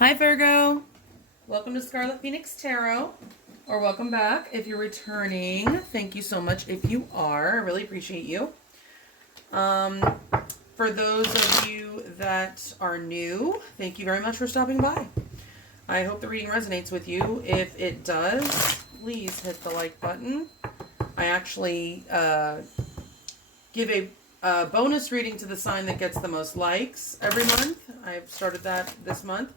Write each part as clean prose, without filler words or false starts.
Hi Virgo, welcome to Scarlet Phoenix Tarot, or welcome back if you're returning. Thank you so much if you are. I really appreciate you. For those of you that are new, thank you very much for stopping by. I hope the reading resonates with you. If it does, please hit the like button. I actually give a bonus reading to the sign that gets the most likes every month. I've started that this month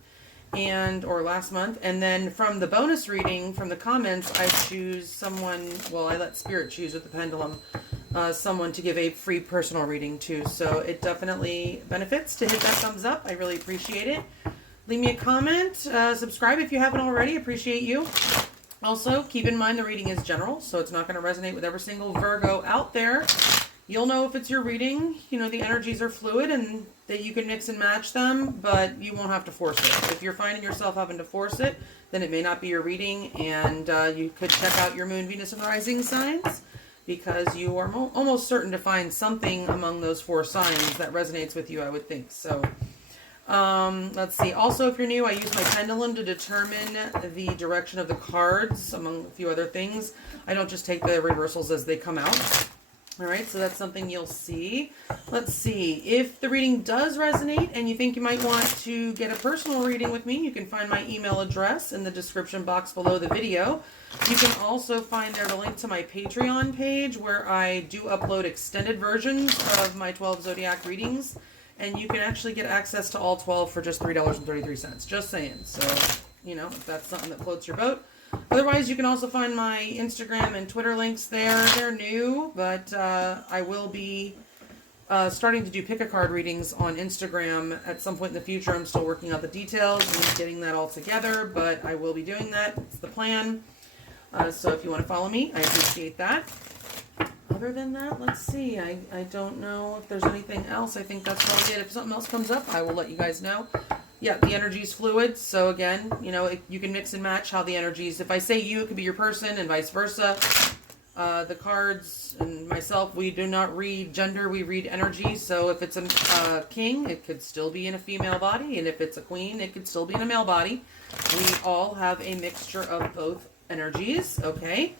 or last month, and then from the bonus reading, from the comments, I choose someone, well, I let Spirit choose with the pendulum, someone to give a free personal reading to. So it definitely benefits to hit that thumbs up. I really appreciate it. Leave me a comment, subscribe if you haven't already. Appreciate you. Also, keep in mind the reading is general, so it's not going to resonate with every single Virgo out there. You'll know if it's your reading. You know, the energies are fluid and that you can mix and match them, but you won't have to force it. If you're finding yourself having to force it, then it may not be your reading, and you could check out your moon, Venus, and rising signs, because you are almost certain to find something among those 4 signs that resonates with you, I would think. So let's see. Also, if you're new, I use my pendulum to determine the direction of the cards, among a few other things. I don't just take the reversals as they come out. All right, so that's something you'll see. Let's see. If the reading does resonate and you think you might want to get a personal reading with me, you can find my email address in the description box below the video. You can also find there the link to my Patreon page, where I do upload extended versions of my 12 Zodiac readings, and you can actually get access to all 12 for just $3.33. Just saying. So, you know, if that's something that floats your boat. Otherwise, you can also find my Instagram and Twitter links there. They're new, but I will be starting to do pick-a-card readings on Instagram at some point in the future. I'm still working out the details and getting that all together, but I will be doing that. It's the plan. So if you want to follow me, I appreciate that. Other than that, let's see. I don't know if there's anything else. I think that's probably it. If something else comes up, I will let you guys know. Yeah, the energy is fluid, so again, you know, you can mix and match how the energies, if I say you, it could be your person, and vice versa. The cards and myself, we do not read gender, we read energy, so if it's a king, it could still be in a female body, and if it's a queen, it could still be in a male body. We all have a mixture of both energies, okay?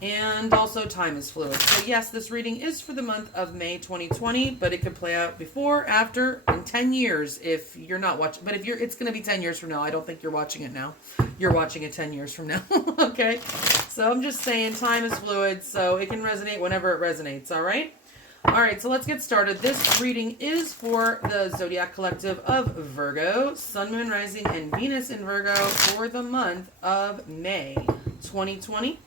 And also time is fluid. So yes, this reading is for the month of May 2020, but it could play out before, after, in 10 years if you're not watching. But if you're, it's going to be 10 years from now. I don't think you're watching it now. You're watching it 10 years from now. Okay? So I'm just saying time is fluid, so it can resonate whenever it resonates, all right? All right, so let's get started. This reading is for the Zodiac Collective of Virgo, Sun, Moon, Rising, and Venus in Virgo for the month of May 2020.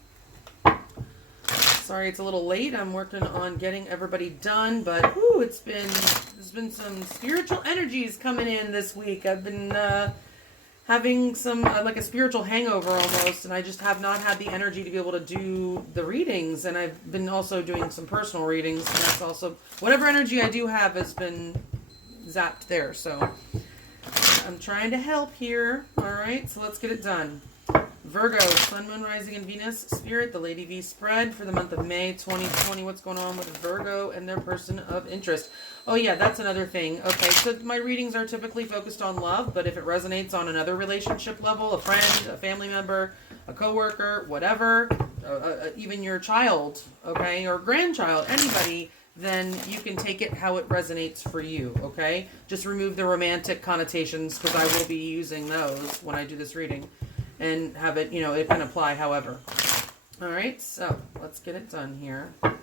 Sorry it's a little late. I'm working on getting everybody done, but there's been some spiritual energies coming in this week. I've been having some like a spiritual hangover almost, and I just have not had the energy to be able to do the readings, and I've been also doing some personal readings, and that's also whatever energy I do have has been zapped there. So I'm trying to help here. All right, so let's get it done. Virgo, Sun, Moon, Rising, and Venus, Spirit, the Lady V spread for the month of May 2020. What's going on with Virgo and their person of interest? Oh yeah, that's another thing. Okay, so my readings are typically focused on love, but if it resonates on another relationship level, a friend, a family member, a coworker, whatever, even your child, okay, or grandchild, anybody, then you can take it how it resonates for you, okay? Just remove the romantic connotations, because I will be using those when I do this reading. And have it, you know, it can apply however. All right, so let's get it done here. Oh.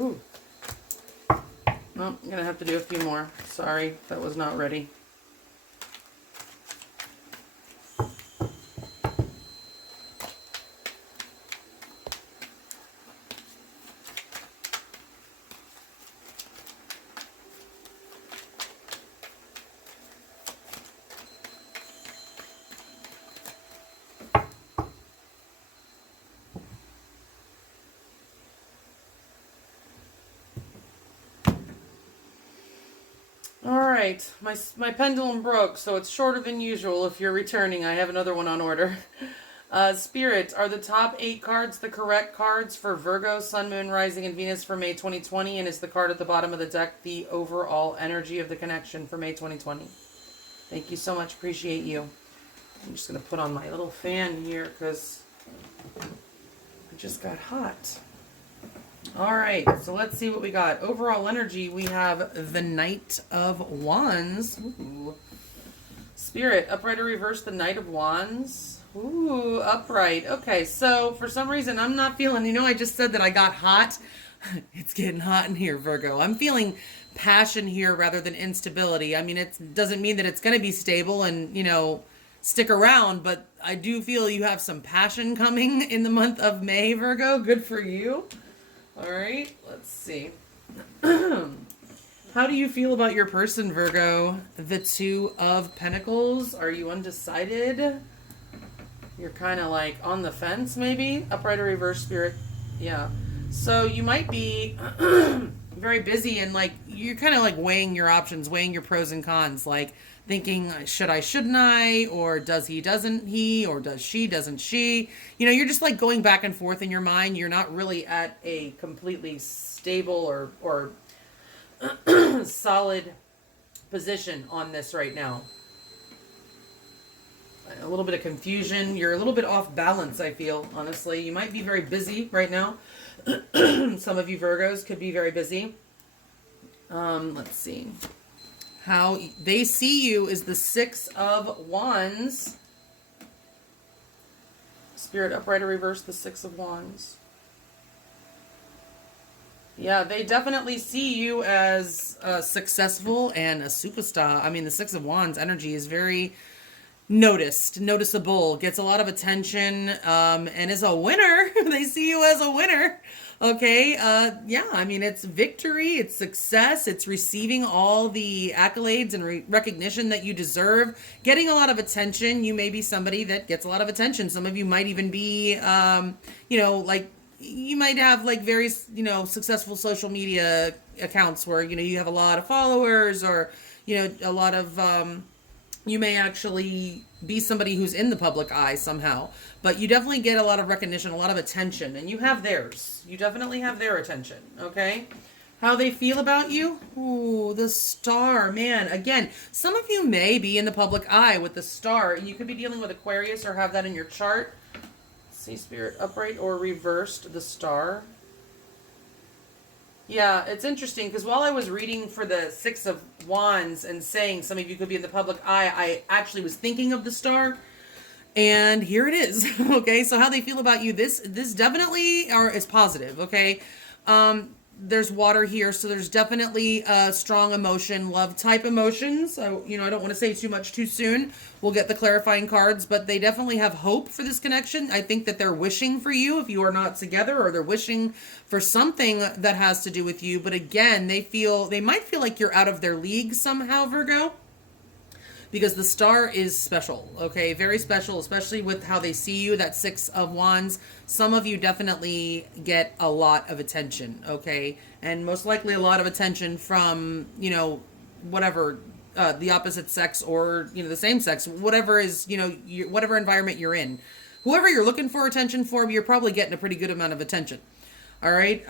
Ooh. Well, I'm going to have to do a few more. Sorry, that was not ready. right, my pendulum broke, so it's shorter than usual. If you're returning, I have another one on order. Spirit, are the top 8 cards the correct cards for Virgo, Sun, Moon, Rising, and Venus for May 2020? And is the card at the bottom of the deck the overall energy of the connection for May 2020? Thank you so much. Appreciate you. I'm just going to put on my little fan here because I just got hot. All right, so let's see what we got. Overall energy, we have the Knight of Wands. Ooh. Spirit, upright or reverse, the Knight of Wands. Ooh, upright. Okay, so for some reason, I'm not feeling, I just said that I got hot. It's getting hot in here, Virgo. I'm feeling passion here rather than instability. I mean, it doesn't mean that it's going to be stable and, stick around, but I do feel you have some passion coming in the month of May, Virgo. Good for you. All right, let's see. How do you feel about your person, Virgo? The Two of Pentacles. Are you undecided? You're kind of like on the fence, maybe? Upright or reverse, Spirit? Yeah. So you might be very busy and you're kind of weighing your options, weighing your pros and cons, thinking, should I, shouldn't I? Or does he, doesn't he? Or does she, doesn't she? You're just going back and forth in your mind. You're not really at a completely stable or solid position on this right now. A little bit of confusion. You're a little bit off balance, I feel, honestly. You might be very busy right now. Some of you Virgos could be very busy. Let's see. How they see you is the Six of Wands. Spirit, upright or reverse, the Six of Wands. Yeah, they definitely see you as successful and a superstar. I mean, the Six of Wands energy is very noticeable, gets a lot of attention, and is a winner. They see you as a winner. Okay, yeah, I mean, it's victory, it's success, it's receiving all the accolades and recognition that you deserve, getting a lot of attention. You may be somebody that gets a lot of attention. Some of you might even be, you might have very, successful social media accounts where, you have a lot of followers or, a lot of, you may actually be somebody who's in the public eye somehow, but you definitely get a lot of recognition, a lot of attention, and you have theirs. You definitely have their attention, okay? How they feel about you? Ooh, the Star, man. Again, some of you may be in the public eye with the Star, and you could be dealing with Aquarius or have that in your chart. See, Spirit, upright or reversed, the Star. Yeah, it's interesting because while I was reading for the Six of Wands and saying some of you could be in the public eye, I actually was thinking of the Star. And here it is. Okay, so how they feel about you, this definitely is positive, okay? There's water here, so there's definitely strong emotion, love type emotions. So, I don't want to say too much too soon. We'll get the clarifying cards, but they definitely have hope for this connection. I think that they're wishing for you if you are not together, or they're wishing for something that has to do with you. But again, they might feel like you're out of their league somehow, Virgo. Because the Star is special, okay? Very special, especially with how they see you, that Six of Wands. Some of you definitely get a lot of attention, okay? And most likely a lot of attention from, whatever, the opposite sex or, the same sex. Whatever is, whatever environment you're in. Whoever you're looking for attention for, you're probably getting a pretty good amount of attention, all right?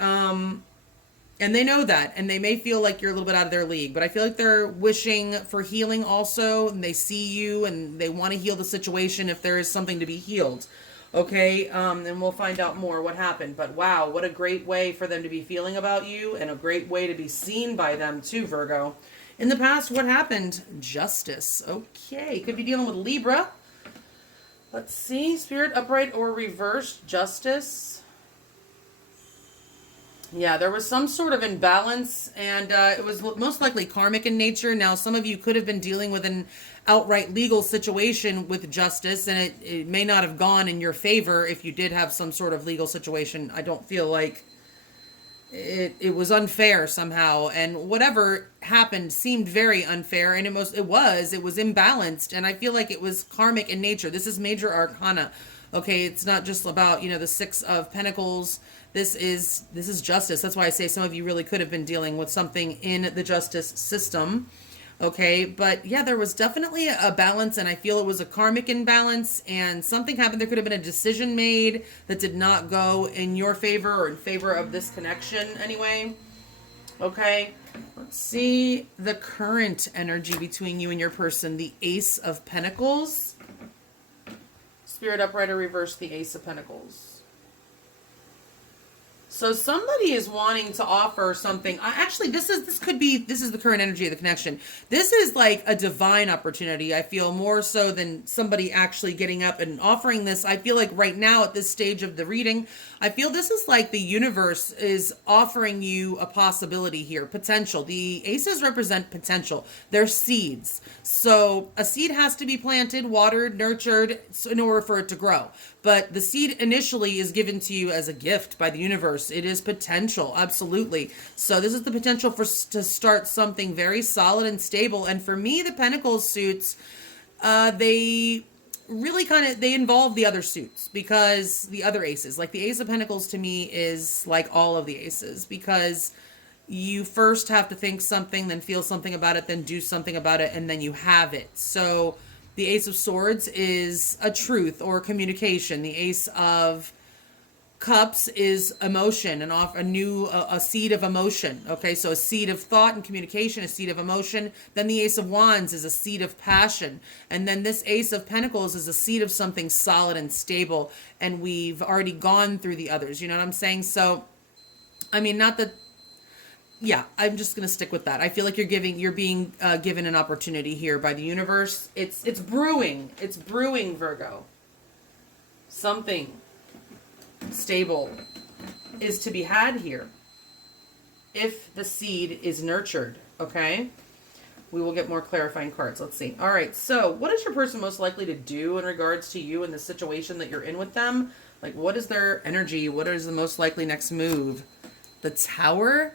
And they know that, and they may feel like you're a little bit out of their league, but I feel like they're wishing for healing also, and they see you, and they want to heal the situation if there is something to be healed, okay? And we'll find out more what happened, but wow, what a great way for them to be feeling about you, and a great way to be seen by them too, Virgo. In the past, what happened? Justice, okay. Could be dealing with Libra. Let's see, Spirit, upright or reversed, Justice. Yeah, there was some sort of imbalance, and it was most likely karmic in nature. Now, some of you could have been dealing with an outright legal situation with Justice, and it may not have gone in your favor if you did have some sort of legal situation. I don't feel like it was unfair somehow, and whatever happened seemed very unfair, and it was imbalanced, and I feel like it was karmic in nature. This is major arcana. Okay, it's not just about, the Six of Pentacles. This is justice. That's why I say some of you really could have been dealing with something in the justice system. Okay, but yeah, there was definitely a balance, and I feel it was a karmic imbalance, and something happened. There could have been a decision made that did not go in your favor or in favor of this connection anyway. Okay, let's see the current energy between you and your person. The Ace of Pentacles. Spirit upright or reverse the Ace of Pentacles. So somebody is wanting to offer something. Actually, this is the current energy of the connection. This is like a divine opportunity. I feel more so than somebody actually getting up and offering this. I feel like right now at this stage of the reading, I feel this is like the universe is offering you a possibility here, potential. The aces represent potential. They're seeds. So a seed has to be planted, watered, nurtured in order for it to grow. But the seed initially is given to you as a gift by the universe. It is potential, absolutely. So this is the potential to start something very solid and stable. And for me, the Pentacles suits, they really they involve the other suits, because the other aces, like the Ace of Pentacles to me is like all of the aces, because you first have to think something, then feel something about it, then do something about it, and then you have it. So the Ace of Swords is a truth or communication. The Ace of Cups is emotion, and a seed of emotion. Okay, so a seed of thought and communication, a seed of emotion. Then the Ace of Wands is a seed of passion. And then this Ace of Pentacles is a seed of something solid and stable. And we've already gone through the others. You know what I'm saying? So, I mean, not that... Yeah, I'm just going to stick with that. I feel like you're being given an opportunity here by the universe. It's brewing. It's brewing, Virgo. Something stable is to be had here if the seed is nurtured, okay? We will get more clarifying cards. Let's see. All right, so what is your person most likely to do in regards to you and the situation that you're in with them? Like, what is their energy? What is the most likely next move? The Tower...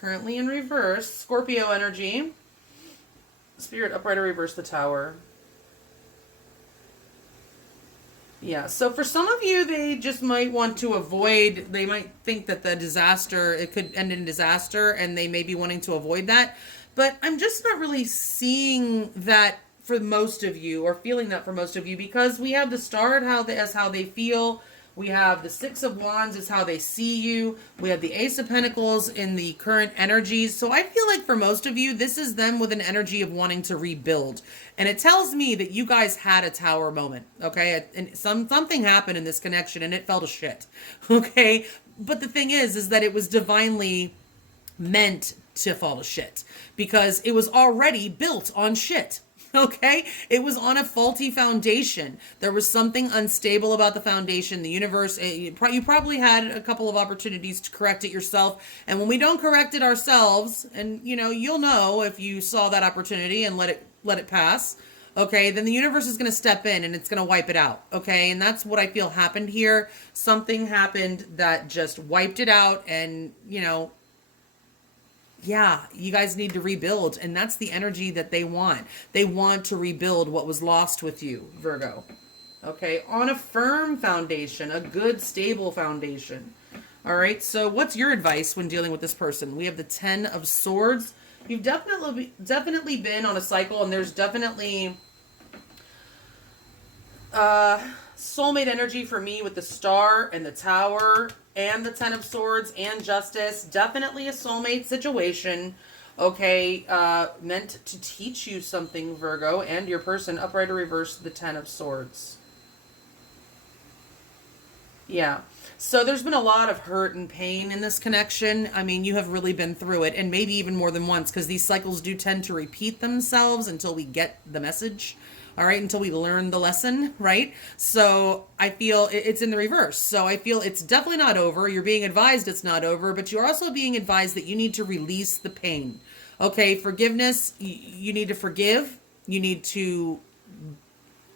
currently in reverse. Scorpio energy. Spirit upright or reverse the Tower. Yeah, so for some of you, they just might want to avoid, they might think that the disaster, it could end in disaster, and they may be wanting to avoid that. But I'm just not really seeing that for most of you, or feeling that for most of you, because we have the Star as how they feel. We have the Six of Wands is how they see you. We have the Ace of Pentacles in the current energies. So I feel like for most of you, this is them with an energy of wanting to rebuild. And it tells me that you guys had a Tower moment, okay? And something happened in this connection and it fell to shit, okay? But the thing is that it was divinely meant to fall to shit because it was already built on shit. Okay, it was on a faulty foundation. There was something unstable about the foundation. The universe, you probably had a couple of opportunities to correct it yourself. And when we don't correct it ourselves, and you'll know if you saw that opportunity and let it pass. Okay, then the universe is going to step in and it's going to wipe it out. Okay, and that's what I feel happened here. Something happened that just wiped it out, and yeah, you guys need to rebuild, and that's the energy that they want. They want to rebuild what was lost with you, Virgo. Okay, on a firm foundation, a good, stable foundation. All right, so what's your advice when dealing with this person? We have the Ten of Swords. You've definitely been on a cycle, and there's definitely soulmate energy for me with the Star and the Tower and the Ten of Swords and Justice. Definitely a soulmate situation. Okay, meant to teach you something, Virgo, and your person. Upright or reverse the Ten of Swords. Yeah. So there's been a lot of hurt and pain in this connection. I mean, you have really been through it, and maybe even more than once, because these cycles do tend to repeat themselves until we get the message. All right, until we learn the lesson, right? So I feel it's in the reverse. So I feel it's definitely not over. You're being advised it's not over, but you're also being advised that you need to release the pain. Okay, forgiveness, you need to forgive. You need to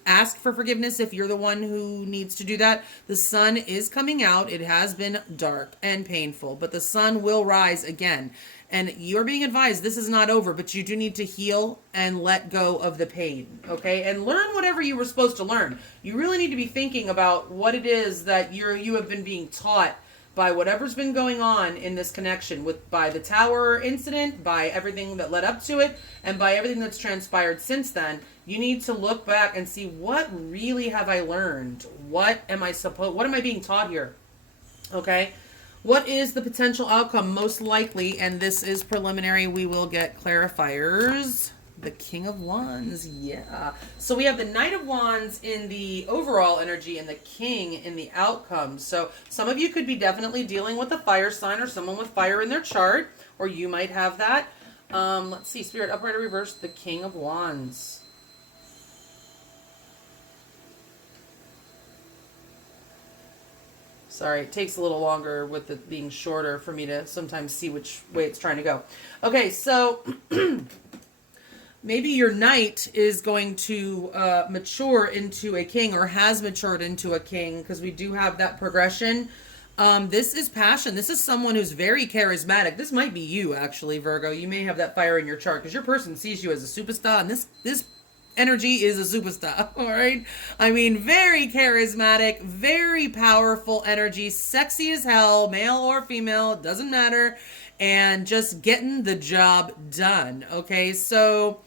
ask for forgiveness if you're the one who needs to do that. The sun is coming out. It has been dark and painful, but the sun will rise again. And you're being advised this is not over, but you do need to heal and let go of the pain, okay? And learn whatever you were supposed to learn. You really need to be thinking about what it is that you have been being taught by whatever's been going on in this connection by the tower incident, by everything that led up to it, and by everything that's transpired since then. You need to look back and see, what really have I learned? What am I being taught here? Okay? What is the potential outcome most likely? And this is preliminary. We will get clarifiers. The King of Wands, yeah. So we have the Knight of Wands in the overall energy and the King in the outcome. So some of you could be definitely dealing with a fire sign or someone with fire in their chart, or you might have that. Let's see, Spirit, upright or reverse, the King of Wands. Sorry, it takes a little longer with it being shorter for me to sometimes see which way it's trying to go. Okay, so maybe your knight is going to mature into a king, or has matured into a king, because we do have that progression. This is passion. This is someone who's very charismatic. This might be you, actually, Virgo. You may have that fire in your chart, because your person sees you as a superstar, and this energy is a superstar, all right? I mean, very charismatic, very powerful energy, sexy as hell, male or female, it doesn't matter, and just getting the job done, okay? So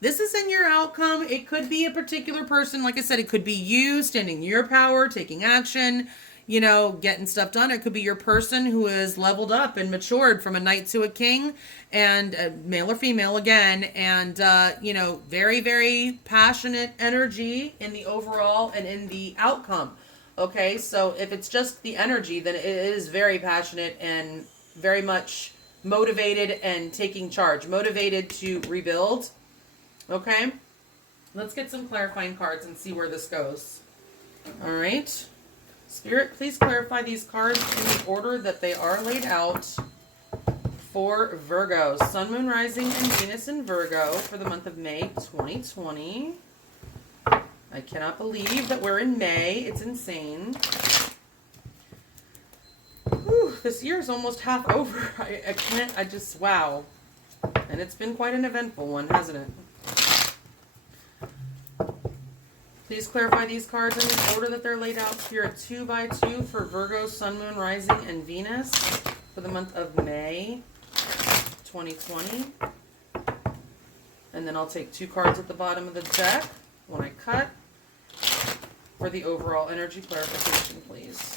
this is in your outcome. It could be a particular person. Like I said, it could be you standing in your power, taking action, you know, getting stuff done. It could be your person who is leveled up and matured from a knight to a king, and male or female again, and, you know, very, very passionate energy in the overall and in the outcome. Okay, so if it's just the energy, then it is very passionate and very much motivated and taking charge, motivated to rebuild. Okay, let's get some clarifying cards and see where this goes. All right. Spirit, please clarify these cards in the order that they are laid out for Virgo. Sun, Moon, Rising, and Venus in Virgo for the month of May 2020. I cannot believe that we're in May. It's insane. Whew, this year is almost half over. I can't, wow. And it's been quite an eventful one, hasn't it? Please clarify these cards in the order that they're laid out. Spirit, 2 by 2 for Virgo, Sun, Moon, Rising, and Venus for the month of May 2020. And then I'll take 2 cards at the bottom of the deck when I cut for the overall energy clarification, please.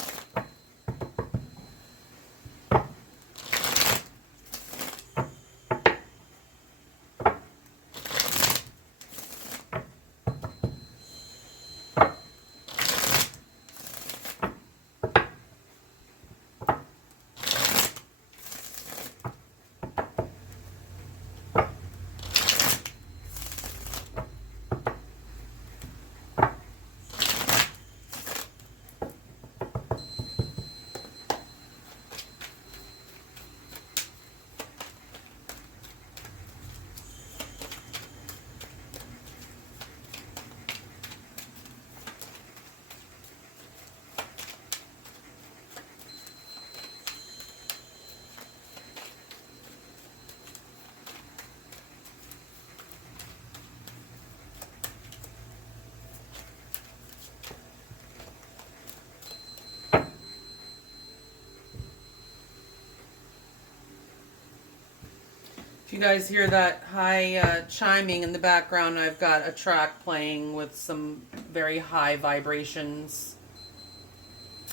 If you guys hear that high chiming in the background, I've got a track playing with some very high vibrations.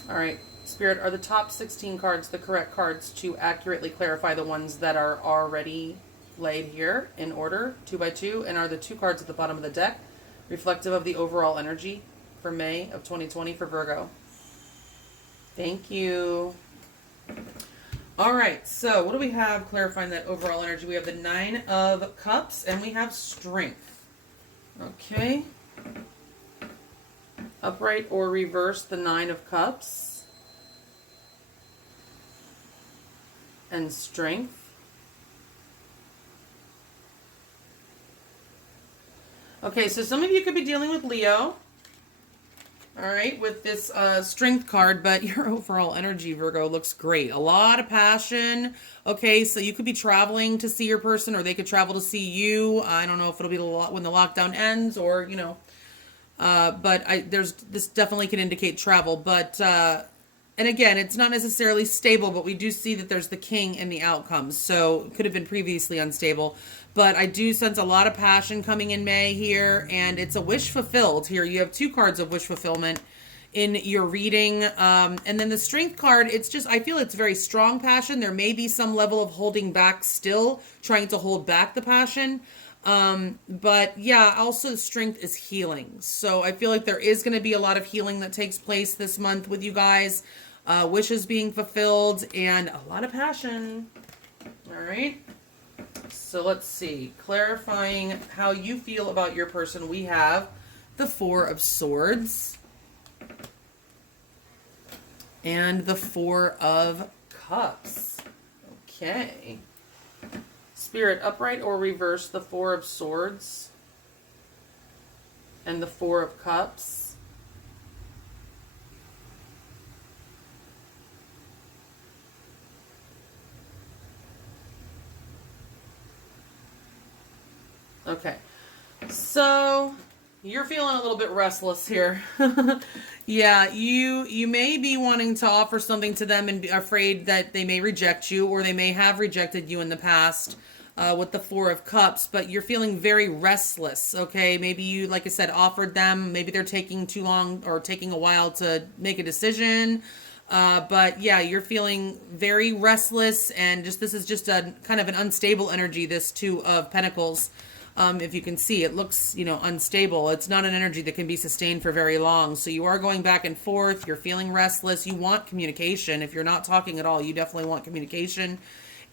All right, Spirit, are the top 16 cards the correct cards to accurately clarify the ones that are already laid here in order, 2 by 2? And are the 2 cards at the bottom of the deck reflective of the overall energy for May of 2020 for Virgo? Thank you. All right, so what do we have clarifying that overall energy? We have the 9 of Cups, and we have Strength. Okay. Upright or reverse the 9 of Cups. And Strength. Okay, so some of you could be dealing with Leo. All right, with this Strength card, but your overall energy, Virgo, looks great. A lot of passion. Okay, so you could be traveling to see your person, or they could travel to see you. I don't know if it'll be when the lockdown ends, or, you know, but this definitely can indicate travel. But And again, it's not necessarily stable, but we do see that there's the king in the outcomes. So it could have been previously unstable. But I do sense a lot of passion coming in May here, and it's a wish fulfilled here. You have 2 cards of wish fulfillment in your reading. And then the strength card, it's just, I feel it's very strong passion. There may be some level of holding back still, trying to hold back the passion. But yeah, also the strength is healing. So I feel like there is going to be a lot of healing that takes place this month with you guys. Wishes being fulfilled and a lot of passion. All right. So let's see. Clarifying how you feel about your person. We have the 4 of Swords and the 4 of Cups. Okay. Spirit, upright or reverse the 4 of Swords and the 4 of Cups. Okay, so you're feeling a little bit restless here. Yeah, you may be wanting to offer something to them and be afraid that they may reject you, or they may have rejected you in the past with the 4 of Cups, but you're feeling very restless, okay? Maybe you, like I said, offered them. Maybe they're taking too long or taking a while to make a decision. But yeah, you're feeling very restless, and just this is just a kind of an unstable energy, this 2 of Pentacles. If you can see, it looks, you know, unstable. It's not an energy that can be sustained for very long. So you are going back and forth. You're feeling restless. You want communication. If you're not talking at all, you definitely want communication.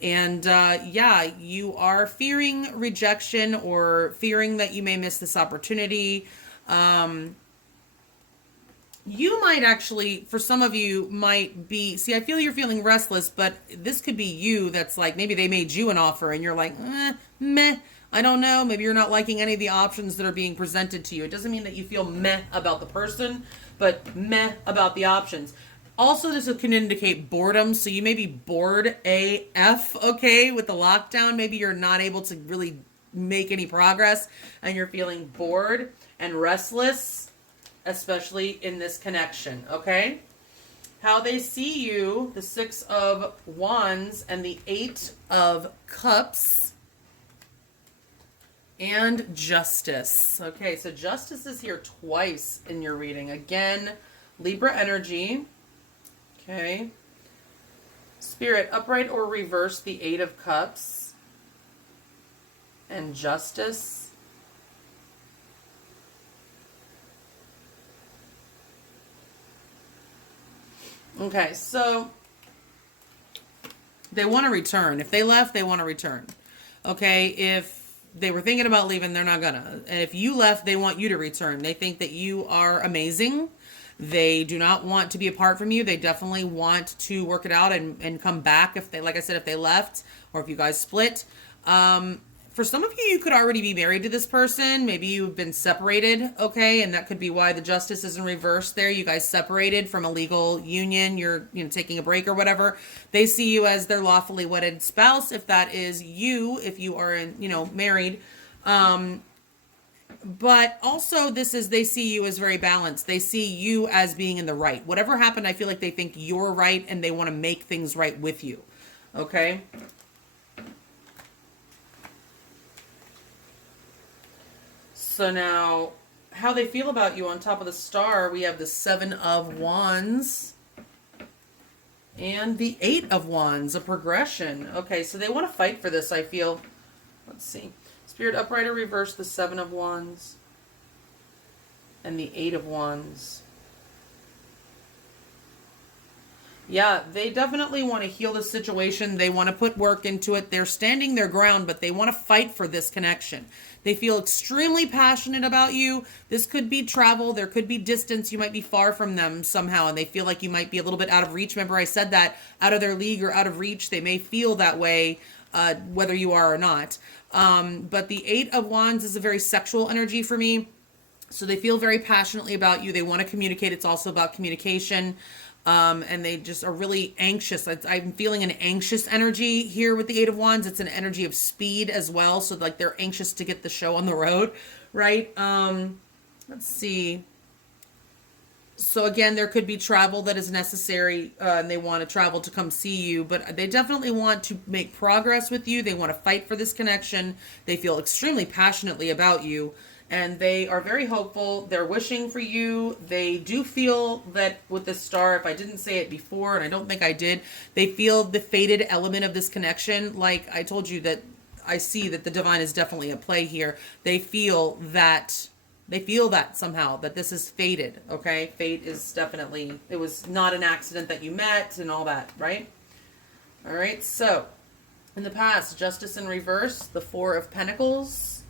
And yeah, you are fearing rejection or fearing that you may miss this opportunity. You might actually, for some of you, might be, see, I feel you're feeling restless, but this could be you that's like, maybe they made you an offer and you're like, meh. I don't know. Maybe you're not liking any of the options that are being presented to you. It doesn't mean that you feel meh about the person, but meh about the options. Also, this can indicate boredom. So you may be bored AF, okay, with the lockdown. Maybe you're not able to really make any progress and you're feeling bored and restless, especially in this connection, okay? How they see you, the 6 of Wands and the 8 of Cups. And Justice. Okay, so Justice is here twice in your reading. Again, Libra energy. Okay. Spirit, upright or reverse the 8 of Cups. And Justice. Okay, so they want to return. If they left, they want to return. Okay, if they were thinking about leaving, they're not gonna. And if you left, they want you to return. They think that you are amazing. They do not want to be apart from you. They definitely want to work it out and come back if they, like I said, if they left or if you guys split. For some of you, you could already be married to this person. Maybe you've been separated, okay? And that could be why the Justice is in reverse there. You guys separated from a legal union. You're, you know, taking a break or whatever. They see you as their lawfully wedded spouse. If that is you, if you are, in, you know, married. But also this is, they see you as very balanced. They see you as being in the right. Whatever happened, I feel like they think you're right and they want to make things right with you, okay? So now, how they feel about you on top of the star, we have the 7 of Wands and the 8 of Wands, a progression. Okay, so they want to fight for this, I feel. Let's see. Spirit, upright or reverse the 7 of Wands and the 8 of Wands. Yeah, they definitely want to heal the situation. They want to put work into it. They're standing their ground, but they want to fight for this connection. They feel extremely passionate about you. This could be travel. There could be distance. You might be far from them somehow, and they feel like you might be a little bit out of reach. Remember, I said that, out of their league or out of reach. They may feel that way, whether you are or not. But the 8 of Wands is a very sexual energy for me. So they feel very passionately about you. They want to communicate. It's also about communication. And they just are really anxious. I'm feeling an anxious energy here with the 8 of Wands. It's an energy of speed as well. So like they're anxious to get the show on the road, right? Let's see. So again, there could be travel that is necessary, and they want to travel to come see you, but they definitely want to make progress with you. They want to fight for this connection. They feel extremely passionately about you, and they are very hopeful. They're wishing for you. They do feel that with the star, if I didn't say it before, and I don't think I did, they feel the fated element of this connection. Like I told you, that I see that the divine is definitely at play here. They feel that somehow that this is fated. Okay, fate is definitely, it was not an accident that you met and all that, right? All right, so in the past, Justice in reverse, the Four of Pentacles,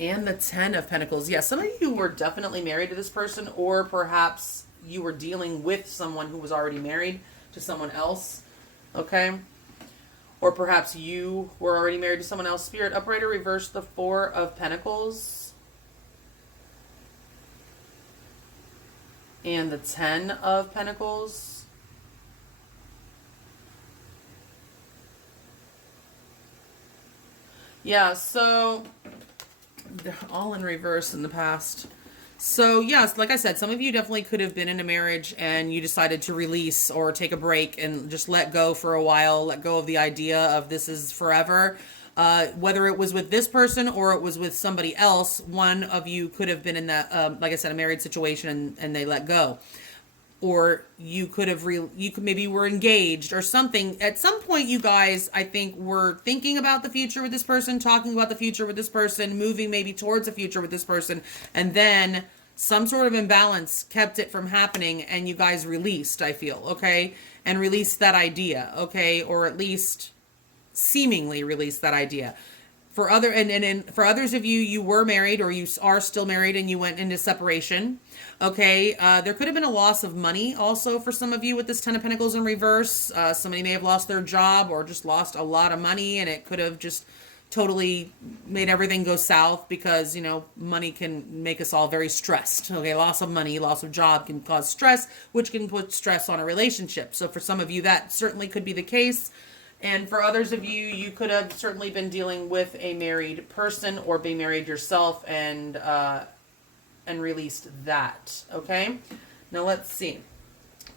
and the Ten of Pentacles. Yeah, some of you were definitely married to this person, or perhaps you were dealing with someone who was already married to someone else. Okay, or perhaps you were already married to someone else. Spirit, upright or reverse, the Four of Pentacles. And the Ten of Pentacles. Yeah, so they're all in reverse in the past. So yes, like I said, some of you definitely could have been in a marriage and you decided to release or take a break and just let go for a while, let go of the idea of this is forever. Whether it was with this person or it was with somebody else, one of you could have been in that, like I said, a married situation and they let go. Or you could have, maybe were engaged or something. At some point, you guys, I think, were thinking about the future with this person, talking about the future with this person, moving maybe towards the future with this person. And then some sort of imbalance kept it from happening and you guys released, I feel, okay? And released that idea, okay? Or at least seemingly released that idea. For for others of you, you were married or you are still married and you went into separation. Okay, there could have been a loss of money also for some of you with this Ten of Pentacles in reverse. Somebody may have lost their job or just lost a lot of money, and it could have just totally made everything go south because, you know, money can make us all very stressed. Okay, loss of money, loss of job can cause stress, which can put stress on a relationship. So for some of you, that certainly could be the case. And for others of you, you could have certainly been dealing with a married person or be married yourself and released that. Okay, now let's see.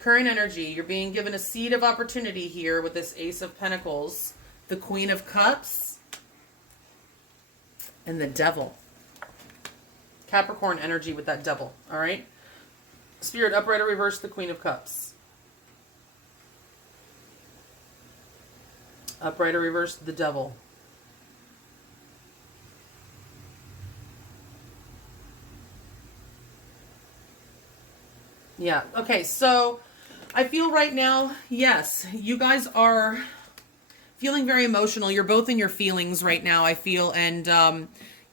Current energy, you're being given a seed of opportunity here with this Ace of Pentacles, the Queen of Cups, and the Devil. Capricorn energy with that Devil. All right. Spirit, upright or reverse, the Queen of Cups. Upright or reverse, the Devil. Yeah. Okay. So I feel right now, yes, you guys are feeling very emotional. You're both in your feelings right now, I feel, and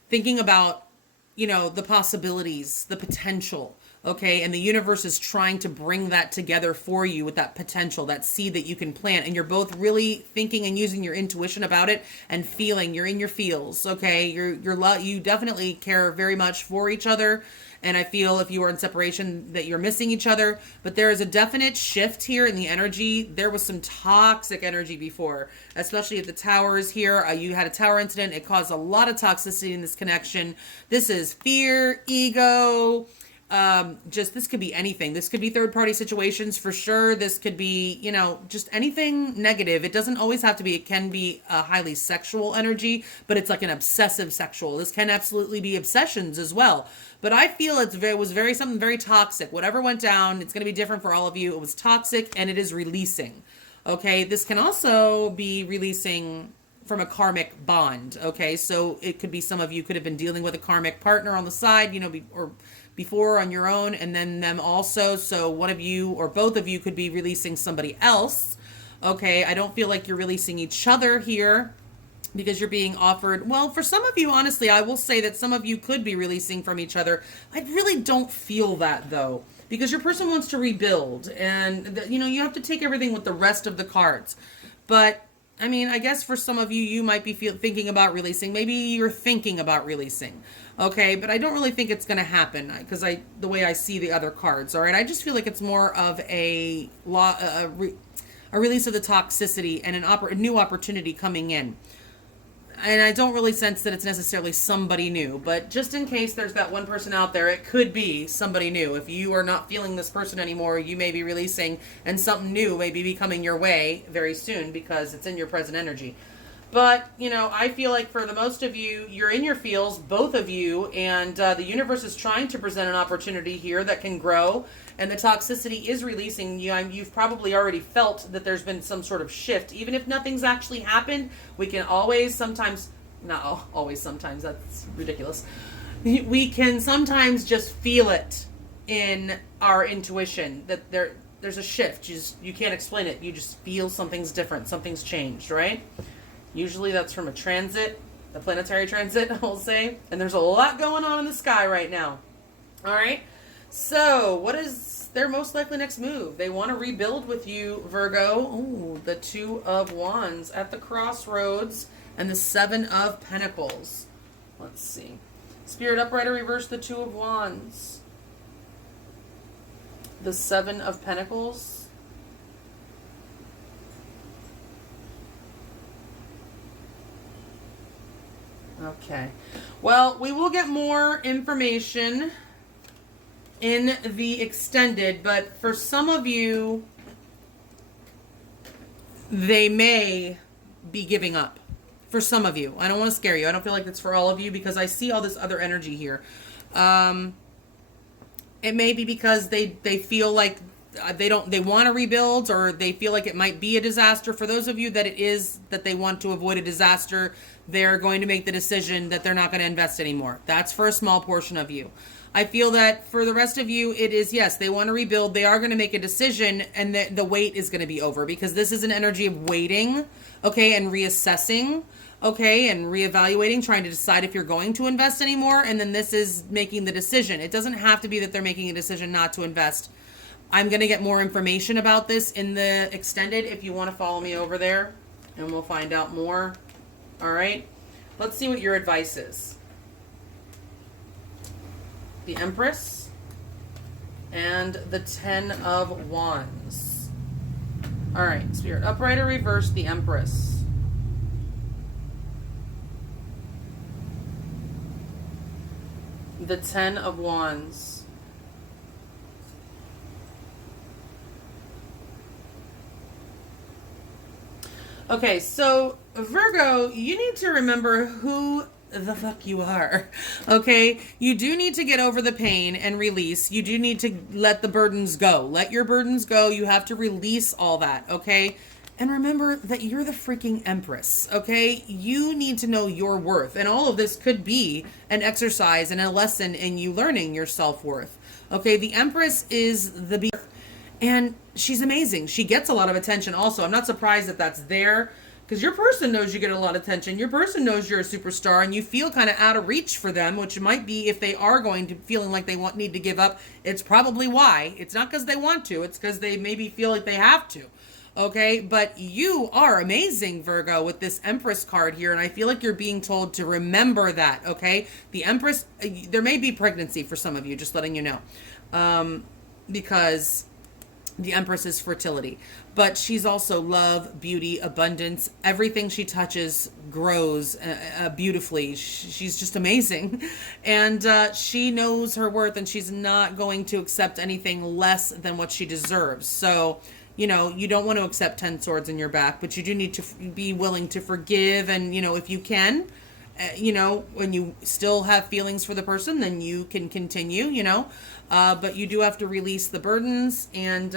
thinking about, you know, the possibilities, the potential. Okay, and the universe is trying to bring that together for you with that potential, that seed that you can plant. And you're both really thinking and using your intuition about it and feeling. You're in your feels. Okay, you definitely care very much for each other. And I feel if you are in separation that you're missing each other. But there is a definite shift here in the energy. There was some toxic energy before, especially at the towers here. You had a tower incident. It caused a lot of toxicity in this connection. This is fear, ego. This could be anything. This could be third-party situations for sure. This could be, you know, just anything negative. It doesn't always have to be. It can be a highly sexual energy, but it's like an obsessive sexual. This can absolutely be obsessions as well. But I feel it was something very toxic. Whatever went down, it's going to be different for all of you. It was toxic and it is releasing. Okay, this can also be releasing from a karmic bond. Okay, so it could be some of you could have been dealing with a karmic partner on the side, you know, or before on your own, and then them also. So one of you or both of you could be releasing somebody else. Okay, I don't feel like you're releasing each other here because you're being offered. Well, for some of you, honestly, I will say that some of you could be releasing from each other. I really don't feel that though, because your person wants to rebuild, and you know, you have to take everything with the rest of the cards. But I mean, I guess for some of you, you might be thinking about releasing. Maybe you're thinking about releasing. Okay, but I don't really think it's going to happen because the way I see the other cards. All right, I just feel like it's more of a release of the toxicity and a new opportunity coming in. and I don't really sense that it's necessarily somebody new, but just in case there's that one person out there, it could be somebody new. If you are not feeling this person anymore, you may be releasing, and something new may be coming your way very soon because it's in your present energy. But, you know, I feel like for the most of you, you're in your feels, both of you, and the universe is trying to present an opportunity here that can grow, and the toxicity is releasing. You've probably already felt that there's been some sort of shift. Even if nothing's actually happened, we can always sometimes, not always sometimes, that's ridiculous. We can sometimes just feel it in our intuition that there's a shift. You can't explain it. You just feel something's different, something's changed, right? Usually that's from a transit, a planetary transit, I'll say. And there's a lot going on in the sky right now. All right. So what is their most likely next move? They want to rebuild with you, Virgo. Oh, the Two of Wands at the crossroads and the Seven of Pentacles. Let's see. Spirit upright or reverse the Two of Wands. The Seven of Pentacles. Okay. Well, we will get more information in the extended, but for some of you, they may be giving up. For some of you. I don't want to scare you. I don't feel like it's for all of you because I see all this other energy here. It may be because they feel like they want to rebuild, or they feel like it might be a disaster. For those of you that it is that they want to avoid a disaster, they're going to make the decision that they're not going to invest anymore. That's for a small portion of you. I feel that for the rest of you, it is, yes, they want to rebuild. They are going to make a decision, and the wait is going to be over, because this is an energy of waiting, okay, and reassessing, okay, and reevaluating, trying to decide if you're going to invest anymore, and then this is making the decision. It doesn't have to be that they're making a decision not to invest. I'm going to get more information about this in the extended if you want to follow me over there, and we'll find out more. All right, let's see what your advice is. The Empress and the Ten of Wands. All right, Spirit upright or reverse the Empress. The Ten of Wands. Okay, so Virgo, you need to remember who the fuck you are, okay? You do need to get over the pain and release. You do need to let the burdens go. Let your burdens go. You have to release all that, okay? And remember that you're the freaking Empress, okay? You need to know your worth. And all of this could be an exercise and a lesson in you learning your self-worth, okay? The Empress is the beast, and she's amazing. She gets a lot of attention also. I'm not surprised that that's there, because your person knows you get a lot of attention. Your person knows you're a superstar, and you feel kind of out of reach for them, which might be if they are going to feeling like they need to give up. It's probably why. It's not because they want to. It's because they maybe feel like they have to. Okay, but you are amazing, Virgo, with this Empress card here, and I feel like you're being told to remember that, okay? The Empress, there may be pregnancy for some of you, just letting you know, because the Empress is fertility, but she's also love, beauty, abundance. Everything she touches grows beautifully. She's just amazing, and she knows her worth, and she's not going to accept anything less than what she deserves. So, you know, you don't want to accept 10 swords in your back, but you do need to be willing to forgive. And, you know, if you can, you know, when you still have feelings for the person, then you can continue, you know, but you do have to release the burdens. And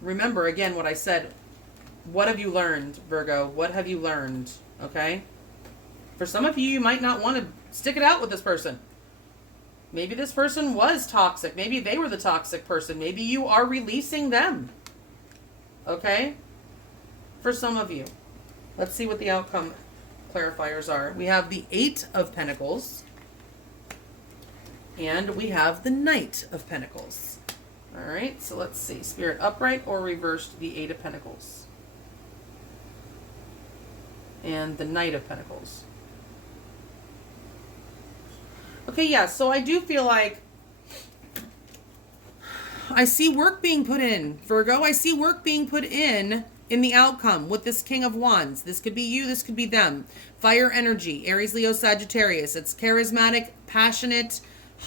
remember, again, what I said. What have you learned, Virgo? What have you learned? Okay. For some of you, you might not want to stick it out with this person. Maybe this person was toxic. Maybe they were the toxic person. Maybe you are releasing them. Okay? For some of you. Let's see what the outcome clarifiers are. We have the Eight of Pentacles. And we have the Knight of Pentacles. Alright, so let's see. Spirit upright or reversed the Eight of Pentacles. And the Knight of Pentacles. Okay, yeah, so I do feel like I see work being put in, Virgo. I see work being put in in the outcome with this King of Wands. This could be you, this could be them. Fire energy, Aries, Leo, Sagittarius. It's charismatic, passionate,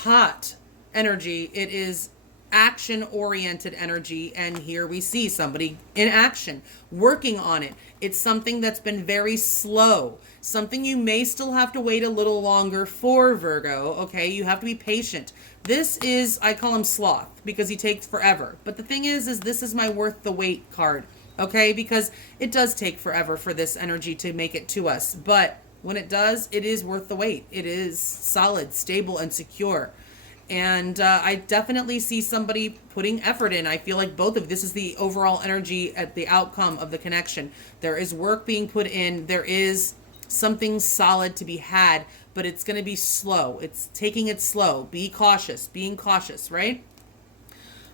hot energy. It is action-oriented energy, and here we see somebody in action, working on it. It's something that's been very slow, something you may still have to wait a little longer for, Virgo, okay? You have to be patient. This is, I call him sloth, because he takes forever. But the thing is this is my worth the wait card, okay? Because it does take forever for this energy to make it to us, but when it does, it is worth the wait. It is solid, stable, and secure. And I definitely see somebody putting effort in. I feel like both of this is the overall energy at the outcome of the connection. There is work being put in. There is something solid to be had, but it's going to be slow. It's taking it slow. Be cautious, being cautious, right?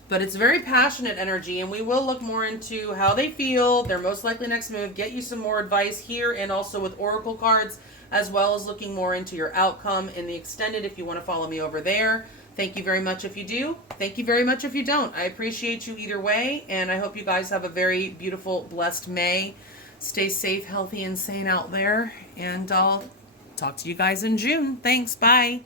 But it's very passionate energy, and we will look more into how they feel, their most likely next move, get you some more advice here, and also with oracle cards, as well as looking more into your outcome in the extended if you want to follow me over there. Thank you very much if you do. Thank you very much if you don't. I appreciate you either way, and I hope you guys have a very beautiful, blessed May. Stay safe, healthy, and sane out there, and I'll talk to you guys in June. Thanks. Bye.